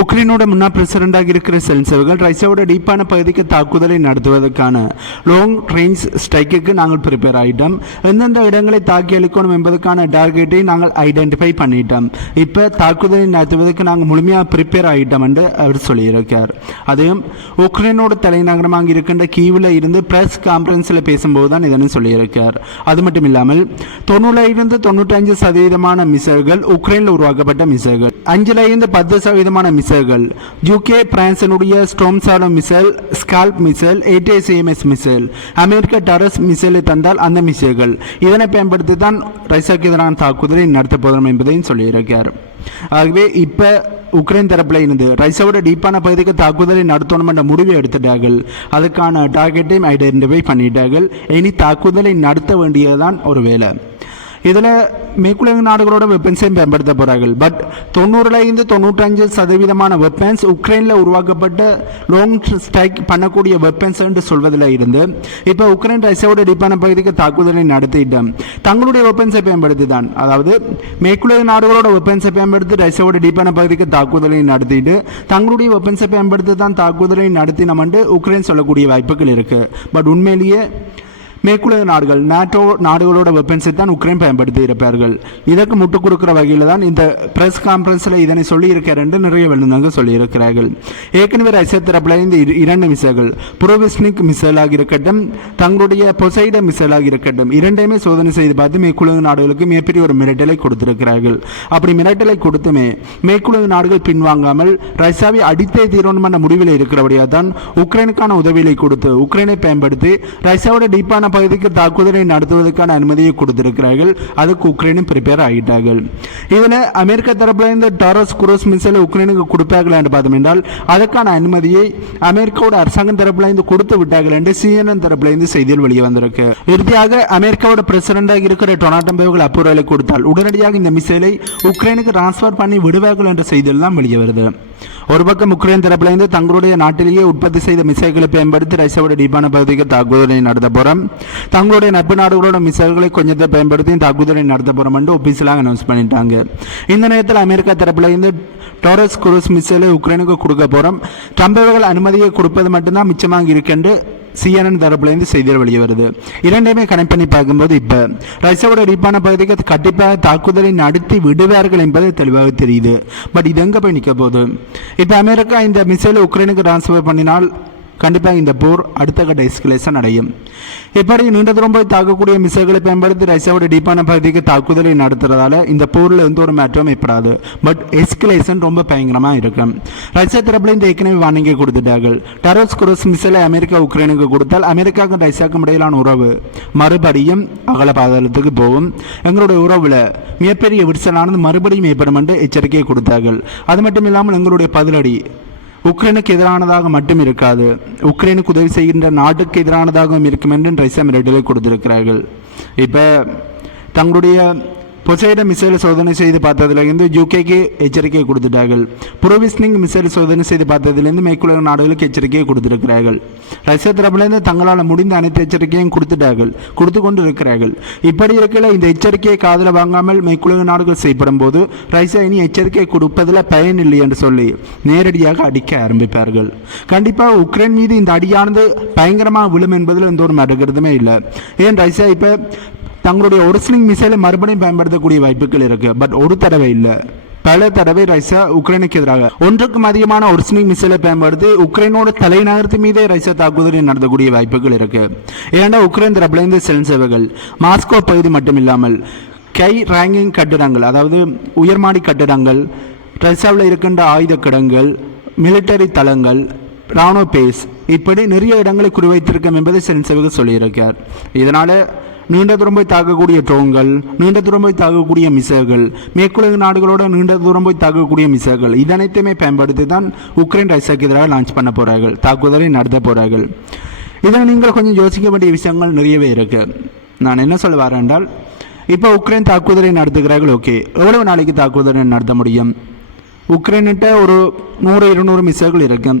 உக்ரைனோட முன்னாள் பிரசிடண்டாக இருக்கிற செல்சவர்கள் ரஷ்யாவோட டீப்பான பகுதிக்கு தாக்குதலை நடத்துவதற்கான லாங் ரேஞ்ச் ஸ்ட்ரைக்குக்கு நாங்கள் ப்ரிப்பேர் ஆகிட்டோம் எந்தெந்த இடங்களை தாக்கி அளிக்கணும் என்பதற்கான டார்கெட்டை நாங்கள் ஐடென்டிஃபை பண்ணிட்டோம். இப்போ தாக்குதலை நடத்துவதற்கு நாங்கள் முழுமையாக ப்ரிப்பேர் ஆகிட்டோம் என்று அவர் சொல்லியிருக்கார். அதையும் உக்ரைனோட தலைநகரமாக இருக்கின்ற கீவில் இருந்து பிரஸ் கான்ஃபரன்ஸில் பேசும்போது தான் இதனை சொல்லியிருக்கார். அது மட்டும் இல்லாமல் தொண்ணூறிலிருந்து தொண்ணூற்றஞ்சு சதவீதமான மிசைல்கள் உக்ரைனில் உருவாக்கப்பட்ட மிசைல்கள் அஞ்சிலிருந்து பத்து சதவீதமான மிசைல்கள் UK பிரான்சினுடைய storm shadow missile Scalp missile ATACMS missile அமெரிக்க டரஸ் மிசைலை தந்தால் அந்த மிசைல்கள் இதனை பயன்படுத்தி தான் ரஷ்யாவுக்கு எதிரான தாக்குதலை நடத்தப் போதும் என்பதையும் சொல்லியிருக்கார். ஆகவே இப்போ உக்ரைன் தரப்பில் இருந்து ரஷ்யாவோட டீப்பான பகுதிக்கு தாக்குதலை நடத்தணும் என்ற முடிவை எடுத்துட்டார்கள். அதுக்கான டார்கெட்டையும் ஐடென்டிஃபை பண்ணிட்டார்கள். இனி தாக்குதலை நடத்த வேண்டியதுதான் ஒரு வேலை. இதில் மேற்குலக நாடுகளோட வெப்பன்ஸையும் பயன்படுத்த போகிறார்கள் பட் தொண்ணூறுல இருந்து தொண்ணூற்றஞ்சு சதவீதமான வெப்பன்ஸ் உக்ரைனில் உருவாக்கப்பட்ட லாங் ஸ்ட்ரைக் பண்ணக்கூடிய வெப்பன்ஸ் என்று சொல்வதில் இருந்து இப்போ உக்ரைன் ரஷ்யாவோட டிப்பான பகுதிக்கு தாக்குதலை நடத்திட்டோம். தங்களுடைய வெப்பன்ஸை பயன்படுத்தி தான் அதாவது மேற்குலக நாடுகளோட வெப்பன்ஸை பயன்படுத்தி ரஷ்யாவோட டிப்பான பகுதிக்கு தாக்குதலை நடத்திட்டு தங்களுடைய வெப்பன்ஸை பயன்படுத்தி தான் தாக்குதலை நடத்தினோம்னு உக்ரைன் சொல்லக்கூடிய வாய்ப்புகள் இருக்குது பட் உண்மையிலேயே மேற்குலக நாடுகள் நாட்டோ நாடுகளோட வெப்பன்ஸை தான் உக்ரைன் பயன்படுத்தி இருப்பார்கள். இதற்கு முட்டுக் கொடுக்கிற வகையில் தான் இந்த பிரஸ் கான்ஃபரன்ஸில் இதனை சொல்லியிருக்கார் என்று நிறைய வல்லுநங்க சொல்லியிருக்கிறார்கள். ஏற்கனவே ரஷ்ய தரப்பில் இந்த இரண்டு மிசைல்கள் புரோவிஸ்னிக் மிசைலாக இருக்கட்டும் தங்களுடைய பொசைட மிசைலாக இருக்கட்டும் இரண்டையுமே சோதனை செய்து பார்த்து மேற்குலக நாடுகளுக்கு மிகப்பெரிய ஒரு மிரட்டலை கொடுத்திருக்கிறார்கள். அப்படி மிரட்டலை கொடுத்துமே மேற்குலக நாடுகள் பின்வாங்காமல் ரஷ்யாவை அடித்தே தீர்மானமான முடிவில் இருக்கிறபடியாக தான் உக்ரைனுக்கான உதவிகளை கொடுத்து உக்ரைனை பயன்படுத்தி ரஷ்யாவோட டீப்பான பகுதிக்கு தாக்குதலை நடத்துவதற்கான அனுமதியை கொடுத்திருக்கிறார்கள். அதுக்கு உக்ரைனும் ப்ரிப்பேர் ஆகிட்டார்கள். இதில் அமெரிக்க தரப்பில் இந்த டாரஸ் குரோஸ் மிசைலை உக்ரைனுக்கு கொடுப்பார்கள் என்று பார்த்தோம் என்றால் அதற்கான அனுமதியை அமெரிக்காவோட அரசாங்கம் தரப்பில் இருந்து கொடுத்து விட்டார்கள் என்று சிஎன்என் தரப்பில் இருந்து செய்தியில் வெளியே வந்திருக்கு. இறுதியாக அமெரிக்காவோட பிரசிடண்டாக இருக்கிற டொனால்ட் ட்ரம்ப் அப்புறலை கொடுத்தால் உடனடியாக இந்த மிசைலை உக்ரைனுக்கு டிரான்ஸ்ஃபர் பண்ணி விடுவார்கள் என்ற செய்தியில் தான் வெளியே வருது. ஒரு பக்கம் உக்ரைன் தரப்பிலிருந்து தங்களுடைய நாட்டிலேயே உற்பத்தி செய்த மிசைல்களை பயன்படுத்தி ரஷ்யாவோட டீப்பான பகுதிக்கு தாக்குதலை நடத்த போறோம். தங்களுடைய நட்பு நாடுகளோட மிசைல்களை கொஞ்சத்தை பயன்படுத்தி தாக்குதலை நடத்த போறோம் என்று ஒபிஷியலாக அனௌன்ஸ் பண்ணிட்டாங்க. இந்த நேரத்தில் அமெரிக்கா தரப்புல இருந்து குரூஸ் மிசைலை உக்ரைனுக்கு கொடுக்க போறோம். ட்ரம்ப் அவர்கள் அனுமதியை கொடுப்பது மட்டும்தான் மிச்சமாக இருக்கின்ற சிஎன்என் தரப்புலேருந்து செய்திகள் வெளியே வருது இரண்டையுமே கனெக்ட் பண்ணி பார்க்கும்போது இப்போ ரஷ்யாவோட ரீப்பான பகுதிக்கு கண்டிப்பாக தாக்குதலை நடத்தி விடுவார்கள் என்பது தெளிவாக தெரியுது. பட் இது எங்கே போய் நிற்க போகுது? இப்போ அமெரிக்கா இந்த மிசைலை உக்ரைனுக்கு டிரான்ஸ்ஃபர் பண்ணினால் கண்டிப்பாக இந்த போர் அடுத்த கட்ட எஸ்கலேஷன் அடையும். இப்படி நீண்ட தூரம் போய் தாக்கக்கூடிய மிசைல்களை பயன்படுத்தி ரஷ்யாவோட டீப்பான பகுதிக்கு தாக்குதலை நடத்துறதால இந்த போரில் எந்த ஒரு மாற்றமும் ஏற்படாது. பட் எஸ்கலேஷன் ரொம்ப பயங்கரமாக இருக்கும். ரஷ்யா தரப்புல இந்த ஏற்கனவே வார்னிங்கை கொடுத்துட்டார்கள். டரோஸ் குரோஸ் மிசைலை அமெரிக்கா உக்ரைனுக்கு கொடுத்தால் அமெரிக்காவுக்கும் ரஷ்யாவுக்கும் இடையிலான உறவு மறுபடியும் அகல பாதாளத்துக்கு போகும். எங்களுடைய உறவில் மிகப்பெரிய விரிசலானது மறுபடியும் ஏற்படும் என்று எச்சரிக்கையை கொடுத்தார்கள். அது மட்டும் இல்லாமல் எங்களுடைய பதிலடி உக்ரைனுக்கு எதிரானதாக மட்டும் இருக்காது. உக்ரைனுக்கு உதவி செய்கின்ற நாட்டுக்கு எதிரானதாகவும் இருக்கும் என்று ரஷ்யா மிரட்டலை கொடுத்திருக்கிறார்கள். இப்போ தங்களுடைய பொசைட மிசைல் சோதனை செய்து பார்த்ததிலிருந்து யூகேக்கு எச்சரிக்கை கொடுத்துட்டார்கள். புரோவிஸ்னிங் மிசைல் சோதனை செய்து பார்த்ததுலேருந்து மேற்குலக நாடுகளுக்கு எச்சரிக்கையை கொடுத்திருக்கிறார்கள். ரஷ்ய தரப்புலேருந்து தங்களால் முடிந்த அனைத்து எச்சரிக்கையும் கொடுத்துட்டார்கள். கொடுத்து கொண்டு இருக்கிறார்கள் இப்படி இருக்கல இந்த எச்சரிக்கையை காதில் வாங்காமல் மேற்குலக நாடுகள் செய்யப்படும் போது ரஷ்யா இனி எச்சரிக்கை கொடுப்பதில் பயன் இல்லை என்று சொல்லி நேரடியாக அடிக்க ஆரம்பிப்பார்கள். கண்டிப்பாக உக்ரைன் மீது இந்த அடியானது பயங்கரமாக விழும் என்பதில் எந்த ஒரு மறுக்கிறதுமே இல்லை. ஏன் ரஷ்யா இப்போ தங்களுடைய ஒரிஜினல் மிசைலை மறுபடியும் பயன்படுத்தக்கூடிய வாய்ப்புகள் இருக்கு. பட் ஒரு தடவை இல்லை. பல தடவை ரஷ்யா உக்ரைனுக்கு எதிராக. ஒன்றுக்கும் அதிகமான ஒரிஜினல் மிசைலை பயன்படுத்தி உக்ரைனோட தலைநகரத்து மீதே ரஷ்யா தாக்குதல் நடத்தக்கூடிய வாய்ப்புகள் இருக்கு. ஏன்னா உக்ரைன் தரப்பிலிருந்து செல்சேவைகள் மாஸ்கோ பகுதி மட்டும் இல்லாமல் கை ரேங்கிங் கட்டிடங்கள் அதாவது உயர்மாடி கட்டிடங்கள் ரஷ்யாவில் இருக்கின்ற ஆயுத கிடங்கள் மிலிட்டரி தளங்கள் ராணுவ பேஸ் இப்படி நிறைய இடங்களை குறிவைத்திருக்கும் என்பதை சென்சேவக சொல்லியிருக்கார். இதனால நீண்ட தூரம் போய் தாக்கக்கூடிய ட்ரோன்கள் நீண்ட தூரம் போய் தாக்கக்கூடிய மிசைல்கள் மேற்குலக நாடுகளோட நீண்ட தூரம் போய் தாக்கக்கூடிய மிசைல்கள் இது அனைத்துமே பயன்படுத்தி தான் உக்ரைன் ரஷ்யாக்கு எதிராக லான்ச் பண்ண போகிறார்கள் தாக்குதலை நடத்த போகிறார்கள் இதில் நீங்கள் கொஞ்சம் யோசிக்க வேண்டிய விஷயங்கள் நிறையவே இருக்குது நான் என்ன சொல்ல வரேன் என்றால் இப்போ உக்ரைன் தாக்குதலை நடத்துகிறார்கள் ஓகே எவ்வளவு நாளைக்கு தாக்குதலை நடத்த முடியும்? உக்ரைன்கிட்ட ஒரு நூறு இருநூறு மிசைல்கள் இருக்கு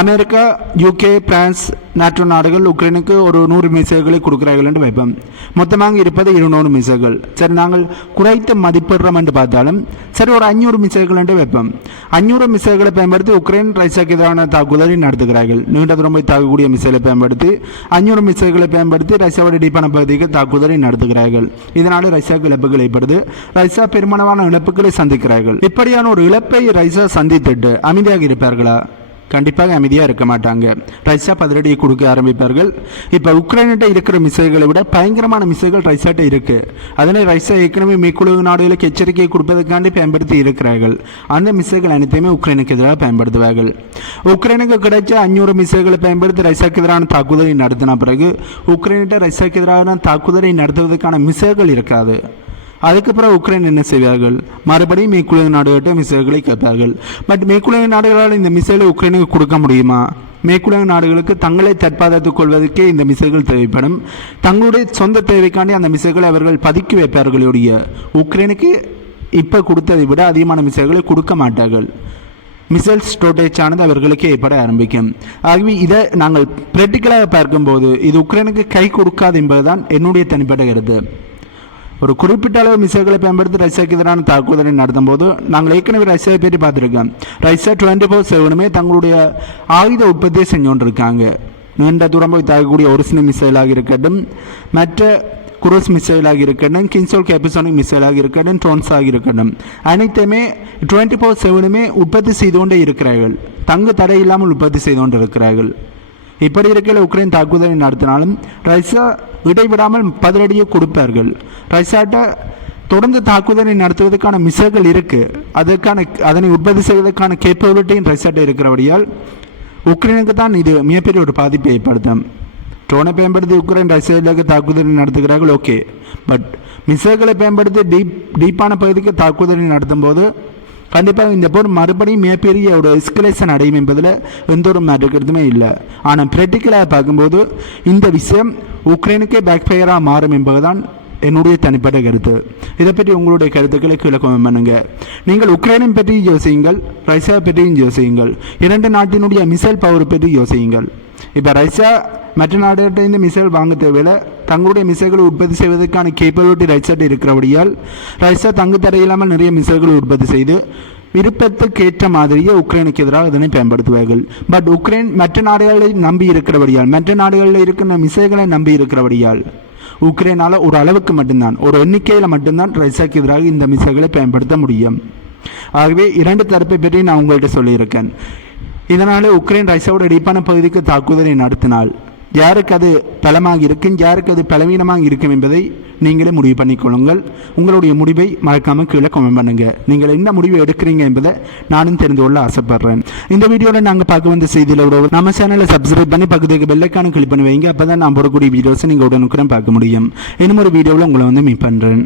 அமெரிக்கா யூகே பிரான்ஸ் நாட்டு நாடுகள் உக்ரைனுக்கு ஒரு நூறு மிசைல்களை கொடுக்குறார்கள் என்று வைப்போம். மொத்தமாக இருப்பது இருநூறு மிசைல்கள் சரி நாங்கள் குறைத்து மதிப்பிடுறோம் என்று பார்த்தாலும் சரி ஒரு அஞ்சூறு மிசைல்கள் என்று வைப்போம். அஞ்சூறு மிசைல்களை பயன்படுத்தி உக்ரைன் ரஷ்யாவுக்கு எதிரான தாக்குதலை நடத்துகிறார்கள். நீண்ட தூரம் போய் தாக்கக்கூடிய மிசைலை பயன்படுத்தி அஞ்சூறு மிசைல்களை பயன்படுத்தி ரஷ்யாவோட இடிப்பான பகுதிக்கு தாக்குதலை நடத்துகிறார்கள். இதனால் ரஷ்யாவுக்கு இழப்புகள் ஏற்படுது. ரஷ்யா பெருமளவான இழப்புகளை சந்திக்கிறார்கள். இப்படியான ஒரு இழப்பை ரஷ்யா சந்தித்துட்டு அமைதியாக இருப்பார்களா? கண்டிப்பாக அமைதியாக இருக்க மாட்டாங்க. ரஷ்யா பதிலடியை கொடுக்க ஆரம்பிப்பார்கள். இப்போ உக்ரைன்கிட்ட இருக்கிற மிசைல்களை விட பயங்கரமான மிசைல்கள் ரஷ்யாட்ட இருக்கு. அதனால் ரஷ்யா ஏற்கனவே மேற்குலக நாடுகளுக்கு எச்சரிக்கை கொடுப்பதற்காண்டி பயன்படுத்தி இருக்கிறார்கள். அந்த மிசைல்கள் அனைத்தையுமே உக்ரைனுக்கு எதிராக பயன்படுத்துவார்கள். உக்ரைனுக்கு கிடைச்ச அஞ்சூறு மிசைல்களை பயன்படுத்தி ரஷ்யாவுக்கு எதிரான தாக்குதலை நடத்தின பிறகு உக்ரைன்கிட்ட ரஷ்யாவுக்கு எதிரான தாக்குதலை நடத்துவதற்கான மிசைல்கள் இருக்காது. அதுக்கப்புறம் உக்ரைன் என்ன செய்வார்கள் மறுபடியும் மேற்குலக நாடுகள்கிட்ட மிசைல்களை கேட்பார்கள் பட் மேற்குலக நாடுகளால் இந்த மிசைலை உக்ரைனுக்கு கொடுக்க முடியுமா? மேற்குலக நாடுகளுக்கு தங்களை தற்பாதத்துக் கொள்வதற்கே இந்த மிசைல்கள் தேவைப்படும். தங்களுடைய சொந்த தேவைக்காண்டி அந்த மிசைல்களை அவர்கள் பதுக்கி வைப்பார்களுடைய உக்ரைனுக்கு இப்போ கொடுத்ததை விட அதிகமான மிசைல்களை கொடுக்க மாட்டார்கள். மிசைல் ஸ்டோரேஜ் ஆனது அவர்களுக்கு ஏற்பட ஆரம்பிக்கும். ஆகவே இதை நாங்கள் பிராக்டிக்கலாக பார்க்கும்போது இது உக்ரைனுக்கு கை கொடுக்காது என்பதுதான் என்னுடைய தனிப்பட்ட கருத்து. ஒரு குறிப்பிட்ட அளவு மிசைல்களை பயன்படுத்தி ரஷ்யாவுக்கு எதிரான தாக்குதலை நடத்தும் போது நாங்கள் ஏற்கனவே ரஷ்யாவை பற்றி பார்த்துருக்கோம். ரஷ்யா டுவெண்ட்டி ஃபோர் செவனுமே தங்களுடைய ஆயுத உற்பத்தியை செஞ்சு கொண்டிருக்காங்க. நீண்ட தூரம் போய் தாக்கக்கூடிய ஒரு சில மிசைலாக இருக்கட்டும் மற்ற குரூஸ் மிசைலாக இருக்கட்டும் கின்சோல் கேபிசோனிக் மிசைலாக இருக்கட்டும் ட்ரோன்ஸாக இருக்கட்டும். அனைத்துமே டுவெண்ட்டி ஃபோர் செவனுமே உற்பத்தி செய்து கொண்டே இருக்கிறார்கள். தங்கு தடை இல்லாமல் உற்பத்தி செய்து கொண்டு இருக்கிறார்கள் இப்படி இருக்கையில் உக்ரைன் தாக்குதலை நடத்தினாலும் ரஷ்யா இடைவிடாமல் பதிலடியை கொடுப்பார்கள். ரஷ்யாட்ட தொடர்ந்து தாக்குதலை நடத்துவதற்கான மிசைல்கள் இருக்குது அதற்கான அதனை உற்பத்தி செய்வதற்கான கேப்பபிலிட்டியும் ரஷ்யாட்ட இருக்கிறபடியால் உக்ரைனுக்கு தான் இது மிகப்பெரிய ஒரு பாதிப்பை ஏற்படுத்தும். ட்ரோனை பயன்படுத்தி உக்ரைன் ரஷ்யாவிலுக்கு தாக்குதலை நடத்துகிறார்கள் ஓகே பட் மிசைல்களை பயன்படுத்தி டீப் டீப்பான பகுதிக்கு தாக்குதலை நடத்தும் போது கண்டிப்பாக இந்த போர் மறுபடியும் மிகப்பெரிய ஒரு எஸ்கலேஷன் அடையும் என்பதில் எந்த ஒரு மாற்று கருத்துமே இல்லை ஆனால் ப்ராக்டிக்கலாக பார்க்கும்போது இந்த விஷயம் உக்ரைனுக்கே பேக்ஃபயராக மாறும் என்பதுதான் என்னுடைய தனிப்பட்ட கருத்து. இதை பற்றி உங்களுடைய கருத்துக்களை கீழே comment பண்ணுங்க. நீங்கள் உக்ரைனை பற்றி யோசியுங்கள் ரஷ்யா பற்றியும் யோசியுங்கள். இரண்டு நாட்டினுடைய மிசைல் பவர் பற்றி யோசியுங்கள். இப்போ ரஷ்யா மற்ற நாடுகிட்ட இந்த மிசைல் வாங்க தேவையில்லை. தங்களுடைய மிசைல்களை உற்பத்தி செய்வதற்கான கேப்பபிலிட்டி ரஷ்யாட்ட இருக்கிறபடியால் ரஷ்யா தங்கு தடையில்லாமல் நிறைய மிசைல்களை உற்பத்தி செய்து விருப்பத்துக்கு ஏற்ற மாதிரியே உக்ரைனுக்கு எதிராக இதனை பயன்படுத்துவார்கள். பட் உக்ரைன் மற்ற நாடுகளை நம்பி இருக்கிறபடியால் மற்ற நாடுகளில் இருக்கிற மிசைகளை நம்பி இருக்கிறபடியால் உக்ரைனால் ஒரு அளவுக்கு மட்டும்தான் ஒரு எண்ணிக்கையில் மட்டும்தான் ரஷ்யாக்கு எதிராக இந்த மிசைகளை பயன்படுத்த முடியும். ஆகவே இரண்டு தரப்பை பற்றி நான் உங்கள்கிட்ட சொல்லியிருக்கேன். இதனால் உக்ரைன் ரஷ்யாவோட இடிப்பான பகுதிக்கு தாக்குதலை நடத்தினால் யாருக்கு அது பலமாக இருக்கும் யாருக்கு அது பலவீனமாக இருக்கும் என்பதை நீங்களே முடிவு பண்ணிக்கொள்ளுங்கள். உங்களுடைய முடிவை மறக்காமல் கீழே கமெண்ட் பண்ணுங்கள் நீங்கள் என்ன முடிவு எடுக்கிறீங்க என்பதை நானும் தெரிந்து கொள்ள ஆசைப்படுறேன். இந்த வீடியோவில் நாங்கள் பார்க்க வந்த செய்தியில் ஒரு நம்ம சேனலை சப்ஸ்கிரைப் பண்ணி பக்கத்துக்கு பெல்லைக்கான கிளிக் பண்ணி வைங்க அப்போ தான் நான் போடக்கூடிய வீடியோஸை நீங்கள் உடனுக்குடன் பார்க்க முடியும். இன்னும் ஒரு வீடியோவில் உங்களை வந்து மீட் பண்ணுறேன்